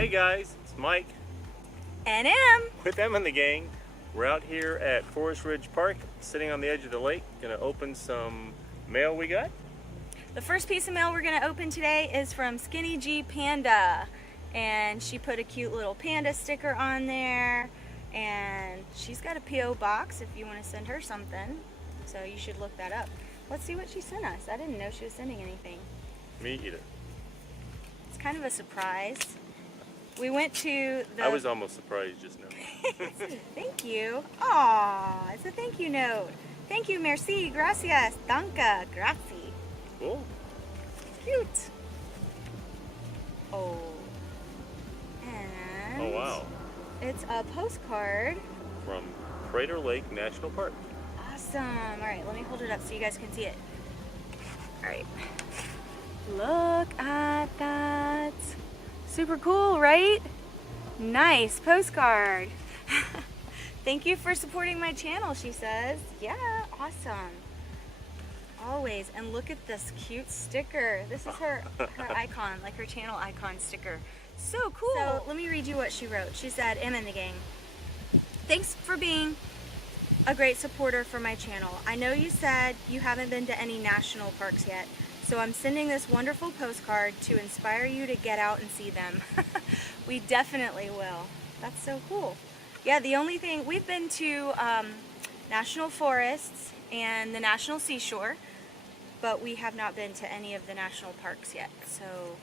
Hey guys, it's Mike and Em with Em and the gang. We're out here at Forest Ridge Park, sitting on the edge of the lake, gonna open some mail we got. The first piece of mail we're gonna open today is from SkinnyGPanda, and she put a cute little panda sticker on there, and she's got a P.O. box if you want to send her something, so you should look that up. Let's see what she sent us. I didn't know she was sending anything. Me either. It's kind of a surprise. We went to the... I was almost surprised just now. Thank you. Aww, it's a thank you note. Thank you, merci, gracias, danke, grazie. Cool. Cute. Oh. And... Oh wow. It's a postcard. From Crater Lake National Park. Awesome. Alright, let me hold it up so you guys can see it. Alright. Look at that. Super cool, right? Nice postcard. Thank you for supporting my channel, she says. Yeah, awesome. Always. And look at this cute sticker. This is her icon, like her channel icon sticker. So cool. So let me read you what she wrote. She said, Em and the gang, thanks for being a great supporter for my channel. I know you said you haven't been to any national parks yet, so I'm sending this wonderful postcard to inspire you to get out and see them. We definitely will. That's so cool. Yeah, the only thing, we've been to national forests and the national seashore, but we have not been to any of the national parks yet, so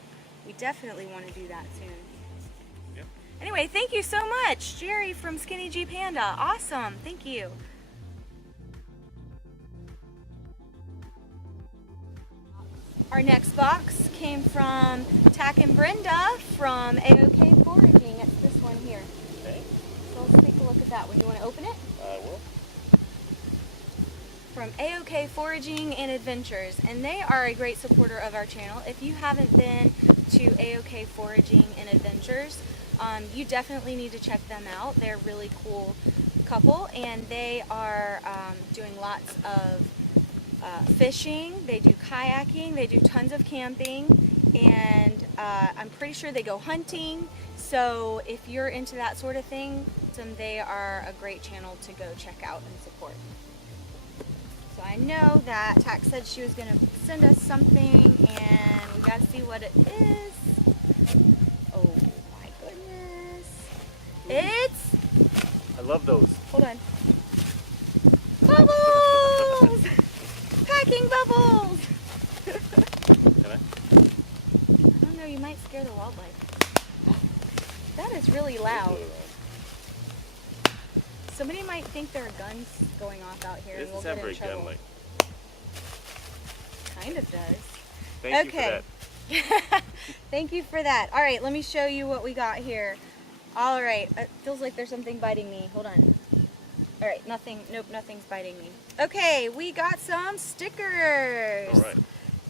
we definitely want to do that soon. Yep. Anyway, thank you so much, Jerry from SkinnyGPanda. Awesome, thank you. Our next box came from Tack and Brenda from AOK Foraging. It's this one here. Okay. So let's take a look at that one. You want to open it? I will. From AOK Foraging and Adventures, and they are a great supporter of our channel. If you haven't been to AOK Foraging and Adventures, you definitely need to check them out. They're a really cool couple, and they are doing lots of fishing, they do kayaking, they do tons of camping, and I'm pretty sure they go hunting. So if you're into that sort of thing, they are a great channel to go check out and support. So I know that Tack said she was going to send us something, and we got to see what it is. Oh my goodness. It's... I love those. Hold on. Bubbles! Packing bubbles! Can I? I don't know, you might scare the wildlife. That is really loud. Somebody might think there are guns going off out here, and we'll get in trouble. Gun light. Kind of does. Thank you for that. Thank you for that. All right, let me show you what we got here. All right, it feels like there's something biting me. Hold on. All right, nothing. Nope, nothing's biting me. Okay, we got some stickers. All right.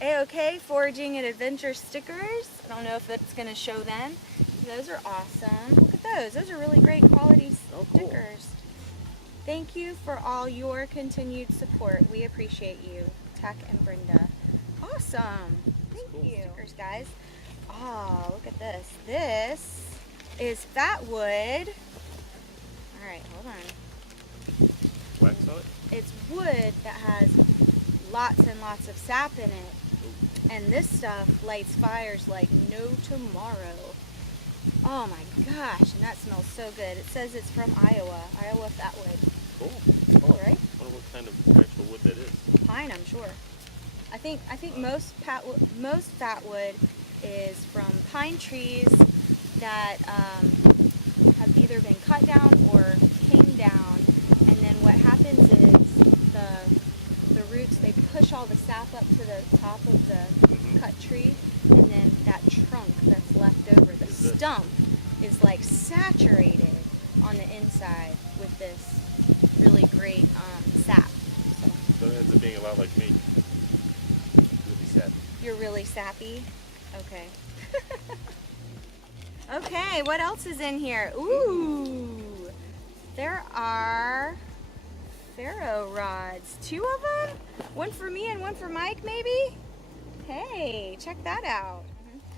AOK Foraging and Adventure stickers. I don't know if it's going to show them. Those are awesome. Look at those. Those are really great quality stickers. Thank you for all your continued support. We appreciate you, Tack and Brenda. Awesome. Thank you. Stickers, guys. Oh, look at this. This is fat wood. All right, hold on. Wax on it? It's wood that has lots and lots of sap in it. And this stuff lights fires like no tomorrow. Oh my gosh, and that smells so good. It says it's from Iowa fat wood. Cool. Cool, right? I wonder what kind of actual wood that is. Pine, I'm sure. I think most fat wood is from pine trees that have either been cut down or came down, and then what happens is the roots, they push all the sap up to the top of the cut tree, and then that trunk that's left over, the stump, is like saturated on the inside with this really great sap. So it ends up being a lot like me. Really sappy. You're really sappy? Okay. Okay, what else is in here? Ooh, there are ferro rods. 2 of them? One for me and one for Mike, maybe? Hey, check that out.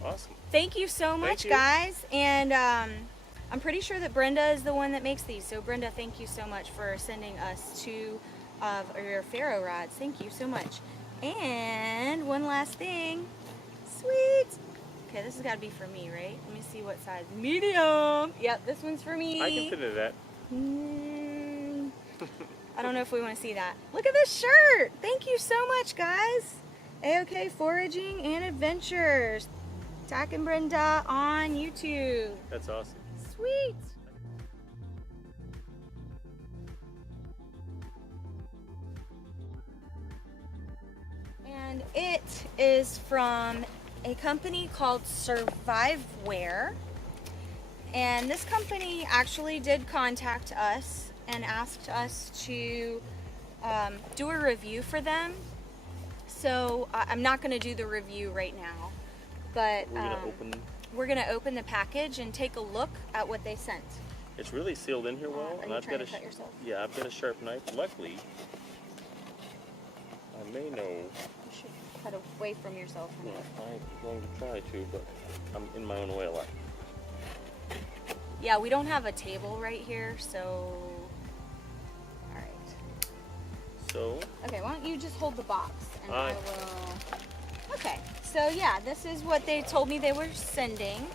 Awesome. Thank you so much, you. guys. And I'm pretty sure that Brenda is the one that makes these. So Brenda, thank you so much for sending us 2 of your ferro rods. Thank you so much. And one last thing. Sweet. Okay, this has got to be for me, right? Let me see what size. Medium. Yep, this one's for me. I can fit into that. I don't know if we want to see that. Look at this shirt. Thank you so much, guys. A-OK Foraging and Adventures. Tak and Brenda on YouTube. That's awesome. Sweet. And it is from a company called Survivewear. And this company actually did contact us and asked us to do a review for them. So I'm not going to do the review right now, but we're gonna open the package and take a look at what they sent. It's really sealed in here well, Are and you I've trying got to cut yourself? Yeah, I've got a sharp knife. Luckily, I may know. You should cut away from yourself. Yeah, I'm going to try to, but I'm in my own way a lot. Yeah, we don't have a table right here, so. All right. So. Okay, why don't you just hold the box and I Aye. will. Okay, so yeah, this is what they told me they were sending.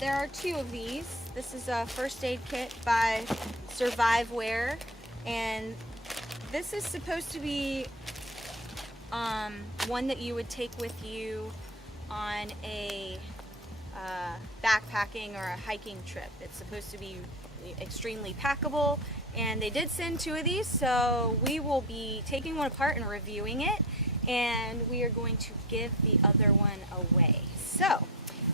There are 2 of these. This is a first aid kit by Survivewear, and this is supposed to be one that you would take with you on a backpacking or a hiking trip. It's supposed to be extremely packable, and they did send 2 of these, so we will be taking one apart and reviewing it, and we are going to give the other one away. So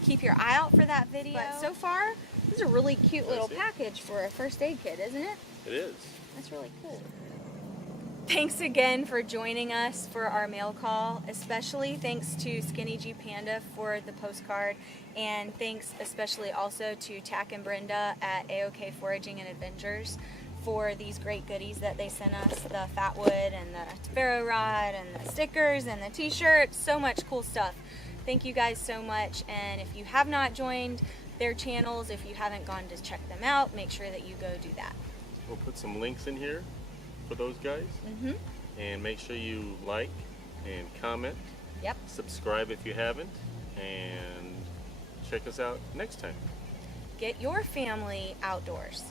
keep your eye out for that video. But so far, this is a really cute little package for a first aid kit, isn't it? It is. That's really cool. Thanks again for joining us for our mail call, especially thanks to SkinnyGPanda for the postcard, and thanks especially also to Tak and Brenda at A-OK Foraging and Adventures for these great goodies that they sent us, the fat wood and the ferro rod and the stickers and the t-shirts, so much cool stuff. Thank you guys so much, and if you have not joined their channels, if you haven't gone to check them out, make sure that you go do that. We'll put some links in here for those guys. And make sure you like and comment. Yep. Subscribe if you haven't, and check us out next time. Get your family outdoors.